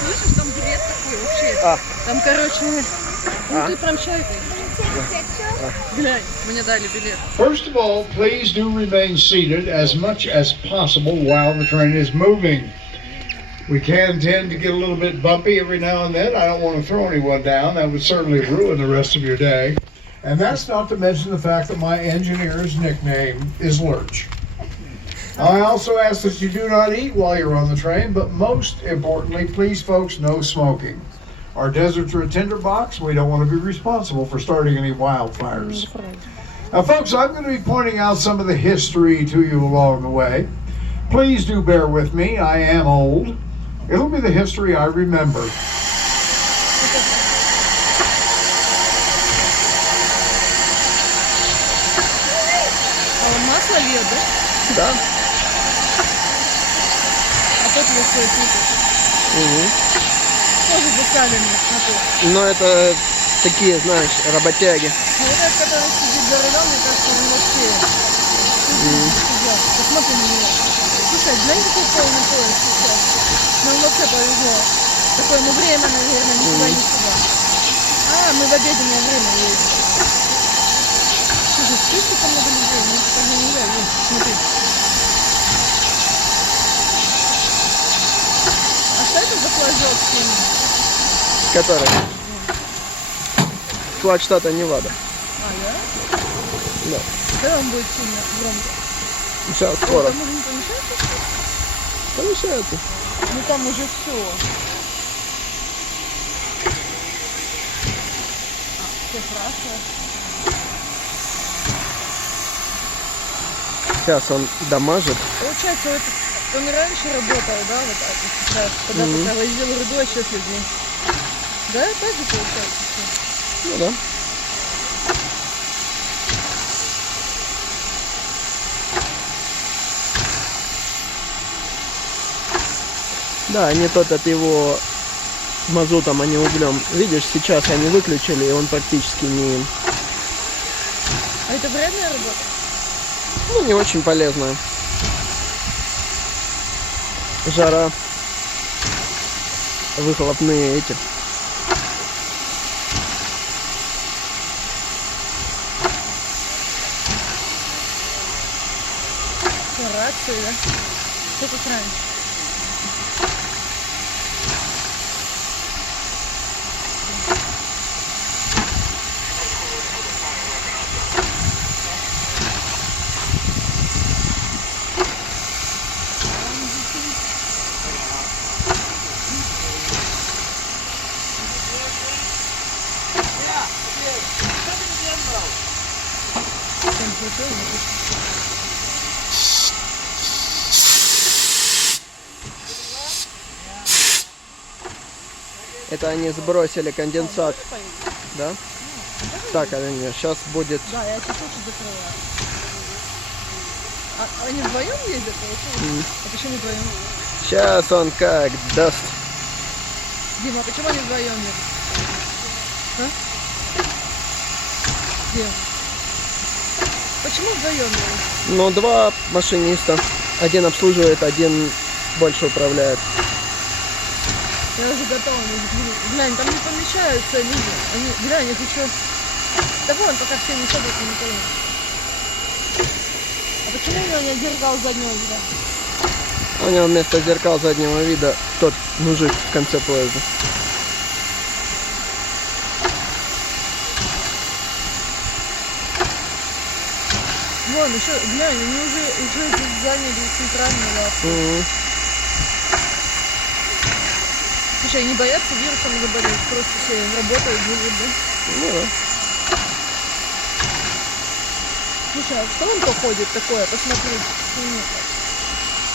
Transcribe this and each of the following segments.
Слышишь, там билет такой вообще. Там, короче, ты прям чайкой. Глянь, мне дали билет. First of all, please do remain seated as much as possible while the train is moving. We can tend to get a little bit bumpy every now and then. I don't want to throw anyone down. That would certainly ruin the rest of your day. And that's not to mention the fact that my engineer's nickname is Lurch. I also ask that you do not eat while you're on the train, but most importantly, please, folks, no smoking. Our deserts are a tinderbox. We don't want to be responsible for starting any wildfires. Now, folks, I'm going to be pointing out some of the history to you along the way. Please do bear with me. I am old. It'll be the history I remember. Масло льет, да? Да. А тут я стоит тоже засаленный, смотри. Но это такие, знаешь, работяги. А вот этот, который сидит за рулем, мне кажется, он вообще сидел. Посмотри на него. Слушай, глянь, какой полный поезд сейчас. Нам вообще повезло. Такое, ну, время, наверное, ни туда, ни сюда. А, мы в обеденное время едем. Слушай, сколько там много людей? Ну, так не знаю, смотри. А что это за флажок синий? Который? Флаг штата Невада. А, да? Да. Когда он будет сильно громко? Сейчас, скоро. Там уже не помешается? Помещается. Ну там уже все. Все красное. Сейчас он дамажит. Получается, вот он и раньше работал, да, вот так вот сейчас, когда пока возил руду, а сейчас людей. Да, так же получается все. Ну да. Да, не топят его мазутом, а не углем. Видишь, сейчас они выключили, и он практически не... А это вредная работа? Ну, не очень полезная. Жара. Выхлопные эти. Рации, да? Что тут раньше? Это они сбросили конденсат. Да? Так, они сейчас будет... Да, я чуть-чуть закрываю. А они вдвоем ездят, получается? А почему вдвоем? Сейчас он как даст. Дима, а почему они вдвоем едут? А? Дим, почему вдвоем едут? Ну, два машиниста. Один обслуживает, один больше управляет. Я уже готова. Глянь, там не помещаются люди. Они, глянь, их еще... Да вон, пока все не садятся, не пойму. А почему у него нет зеркал заднего вида? У него вместо зеркал заднего вида тот мужик в конце поезда. Вон, еще, глянь, они уже заняли центральный лав. Слушай, они боятся вирусом заболеть, просто все работают, живут, да? Ну да. Слушай, а что он походит такое? Посмотри.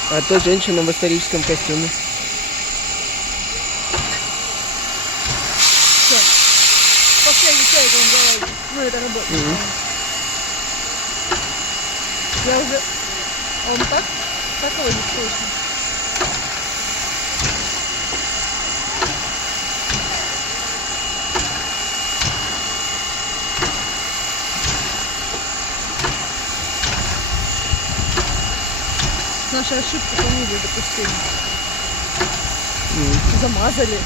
А то женщина в историческом костюме. Все. Последний человек он говорит. Ну, это работает. Я уже... Он так? Такого не слышно. наши ошибки помыли допустили. Замазали.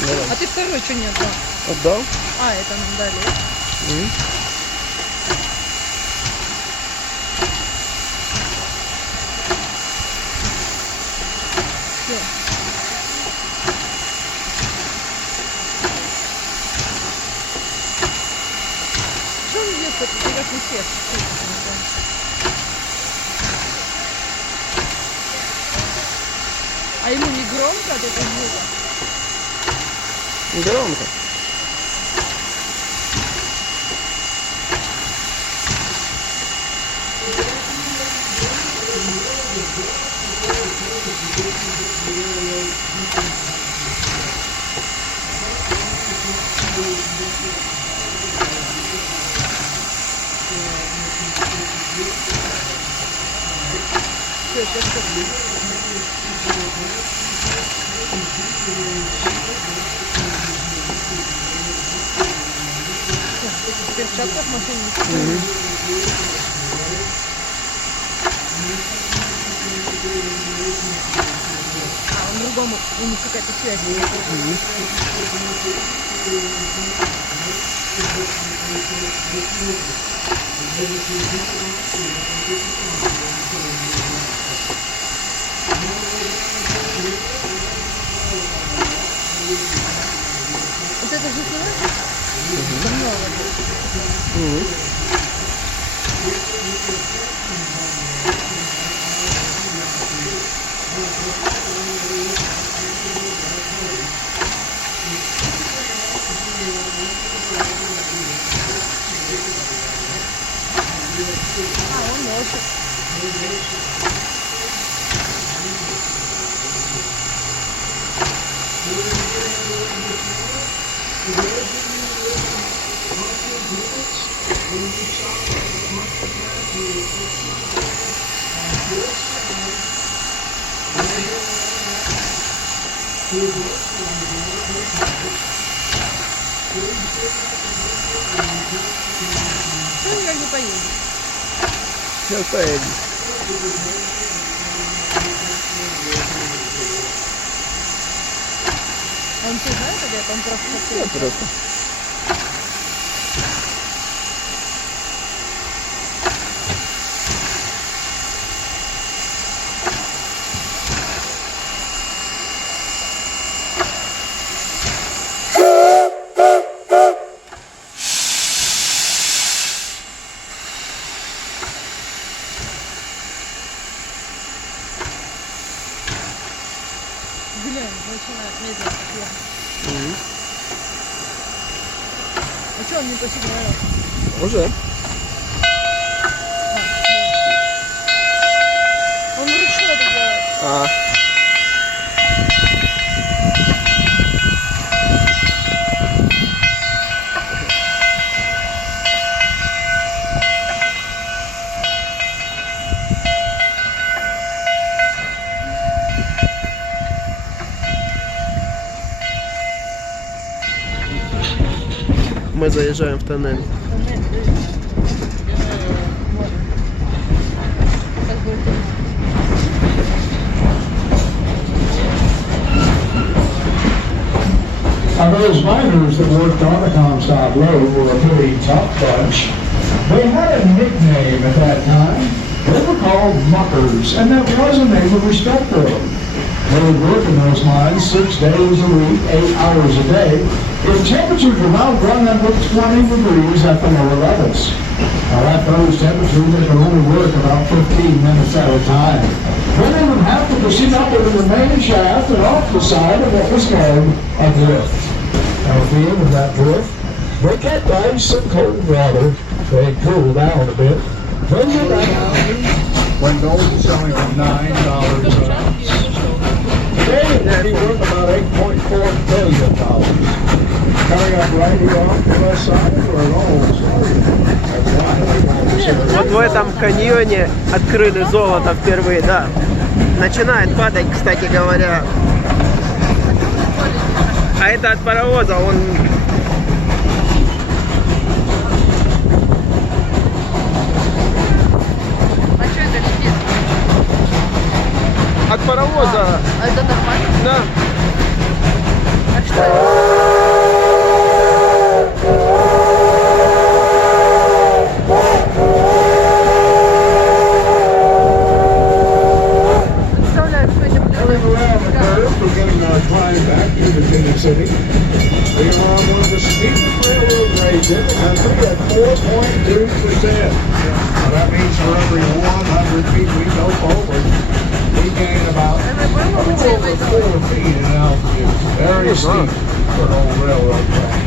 Да. А ты второй что не отдал? Отдал? А, это нам дали. Все. Что он ест, это ты как не съешь? А ему не громко от этого звука? Громко. Все, сейчас что-то. В перчатках в машине не сидит. А он другому, у них какая-то связь. Вот это же знаешь? Давно А, он носит. Что никак не поедет? Сейчас поедем. Он все знает, или он просто хотел? Я просто. Глянь, начинает медленно ехать. А что он не посигналил? Уже. Он вручную это делает. А. Мы заезжаем в тоннель. Now, those miners that worked on the Comstock Road were a pretty tough bunch. They had a nickname at that time. They were called muckers, and that was a name of respect for them. They would work in those mines 6 days a week, 8 hours a day. If temperatures were not run under 20 degrees at the lower levels. Now at those temperatures, they could only work about 15 minutes at a time. Then they would have to proceed up into the main shaft and off the side of what was called a drift. Now at the end of that drift, they kept ice and cold water. They cooled down a bit. Then they when gold is selling for $9 an ounce. Today it would be worth about $8.4 billion. Coming up right here off the west side or an old Вот в этом каньоне открыли золото впервые, да. Начинает падать, кстати говоря. А это от паровоза, он... А что это летит? паровоза. А это нормально? Да. А что это? Представляю, что это Coming around the curve, we're getting our climb back to Vindhinia City. We are on one of the steepest railroad grades in the country at 4.2%. Now that means for every 100 feet we go forward, we gain about over 4 feet in altitude. Very steep for an old railroad track.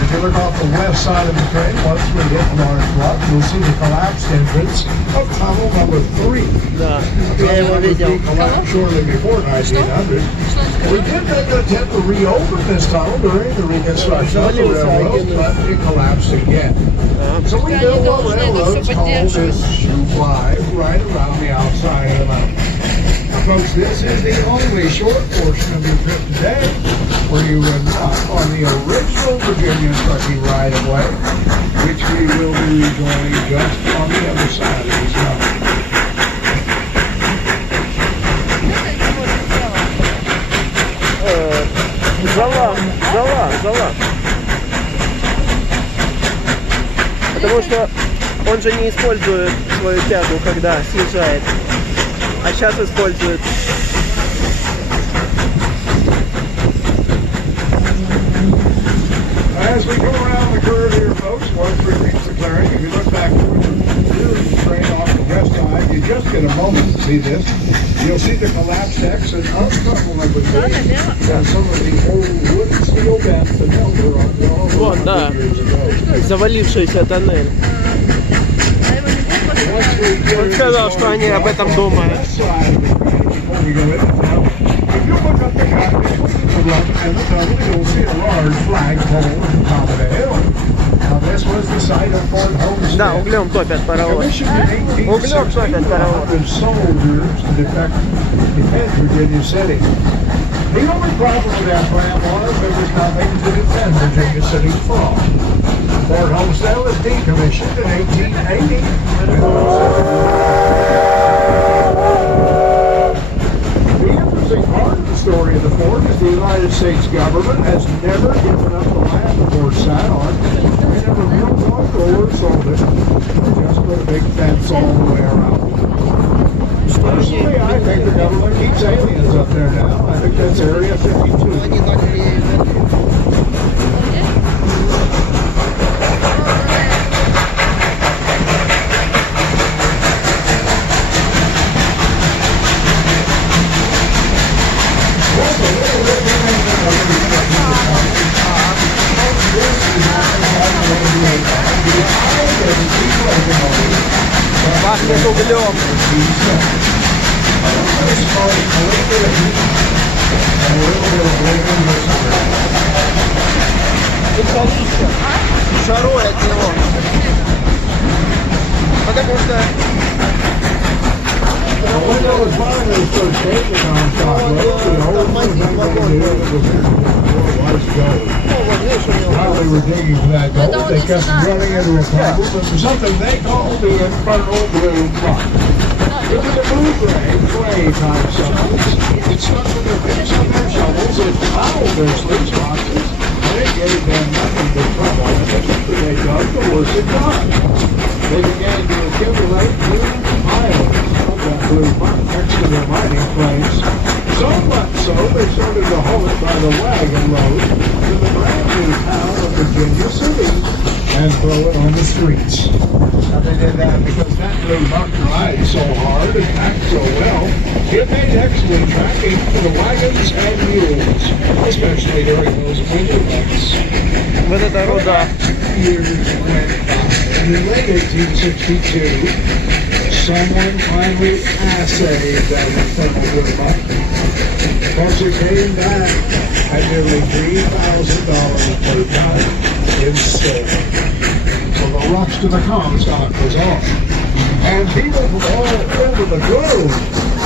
If you look off the west side of the train, once we hit Lawrence Bluff, you'll see the collapsed entrance of tunnel number 3. Да, я его видел. Collapsed shortly before 1900. We did make an attempt to reopen this tunnel during the reconstruction of the railroad, but it collapsed again. So we built what railroads call this shoe fly right around the outside of the mountain. Now, folks, this is the only short portion of your trip today where you would not on the original Virginia-Kentucky right-of-way, which we will be rejoining just on the other side of these mountains. Зала. Потому что он же не использует свою тягу, когда съезжает. А сейчас использует. As we go around the curve here, folks, once we reach the clearing, if you look back towards the train off the west side, you just get a moment to see this. You'll see the collapsed exit of tunnel number 3 and some of the old wood and steel bends that held her on all Вот, да. years ago. Завалившийся тоннель. Он сказал, что они об этом думают. Да, углем топят паровоз. Углем топят паровоз. The only problem with that plan was there was nothing to defend Virginia City from. Fort Homestead was decommissioned in 1880. The interesting part of the story of the fort is the United States government has never given up the land the fort sat on. They never built one or sold it. They just put a big fence all the way around. Personally, I think the government keeps aliens up there now. I think that's Area 52. Пахнет углем. Жарой от него. Потому что While they were digging for that gold, they kept running into a problem with something they called the infernal blue rock. It was a blue-gray, clay-type substance. It stuck to their picks on their shovels, it fouled their sluice boxes, and it gave them nothing but trouble. And the deeper they dug, the worse it got. They began to accumulate blue piles of that blue muck next to their mining claims. So much so, they started to haul it by the wagon load to the brand new town of Vindhinia City and throw it on the streets. Now they did that because that blue muck dried so hard and packed so well, it made excellent tracking for the wagons and mules, especially during those winter months. вот эта руда. Years went by. In the late 1862, someone finally assayed that infernal blue muck. Because it came back at nearly $3,000 per ton in silver. So the rush to the Comstock was on. And people from all over the globe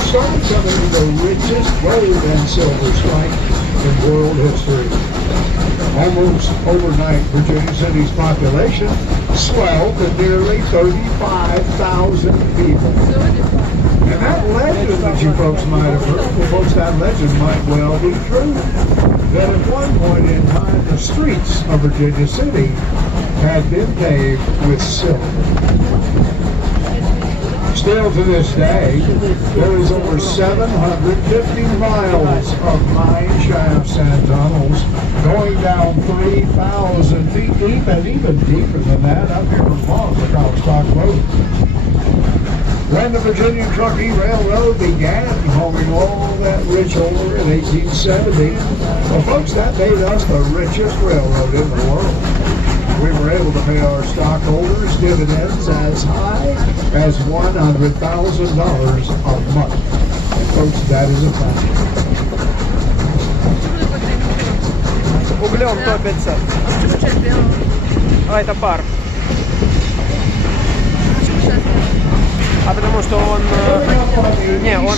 started coming to the richest gold and silver strike in world history. Almost overnight, Virginia City's population swelled to nearly 35,000 people. And that legend that you folks might have heard, well, folks, that legend might well be true. That at one point in time, the streets of Virginia City had been paved with silver. Still to this day, there is over 750 miles of mine shafts and tunnels going down 3,000 feet deep and even deeper than that up here from Comstock Road. When the Virginia Truckee Railroad began homing all that rich ore in 1870, well, folks, that made us the richest railroad in the world. We were able to pay our stockholders dividends as high as $100,000 a month. And folks, that is a fact. Углем топится. А это пар. А потому что он... Не, он...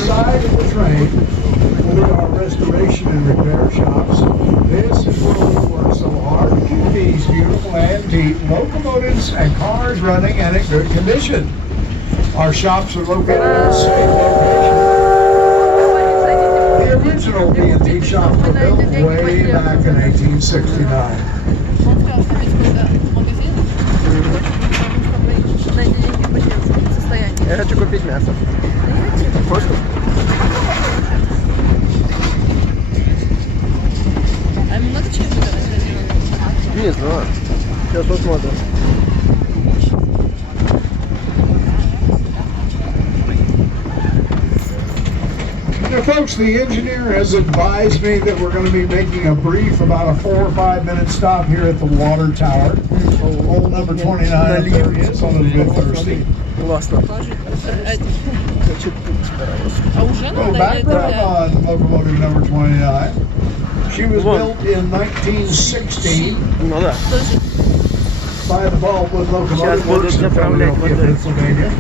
With our restoration and repair shops, this is where we work so hard to keep these beautiful antique locomotives and cars running and in good condition. Our shops are located in the same location. The original B&T shops were built way back in 1869. Я хочу купить мясо. Хочешь? А много чем выдавать? Не знаю. Сейчас посмотрим. Now, folks, the engineer has advised me that we're going to be making a brief, about a 4 or 5 minute stop here at the water tower. Old number 29 there he is, a little bit thirsty. Классно. Oh, background on locomotive number 29. She was built in 1916 Ну да. by the Baldwin Locomotive Works in Philadelphia, Pennsylvania.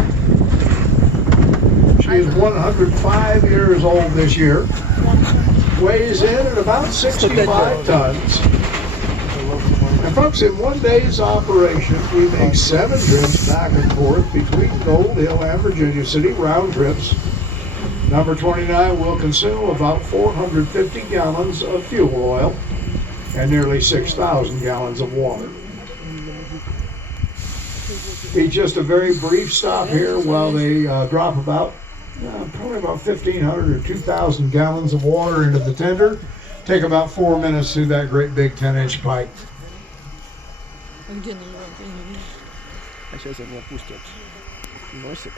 She is 105 years old this year. Weighs in at about 65 tons. And folks, in one day's operation, we make 7 trips back and forth between Gold Hill and Virginia City, round trips. Number 29 will consume about 450 gallons of fuel oil and nearly 6,000 gallons of water. It's just a very brief stop here while they drop about probably about 1,500 or 2,000 gallons of water into the tender. Take about 4 minutes through that great big 10-inch pipe. А сейчас они опустят носик.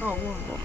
Oh, wow.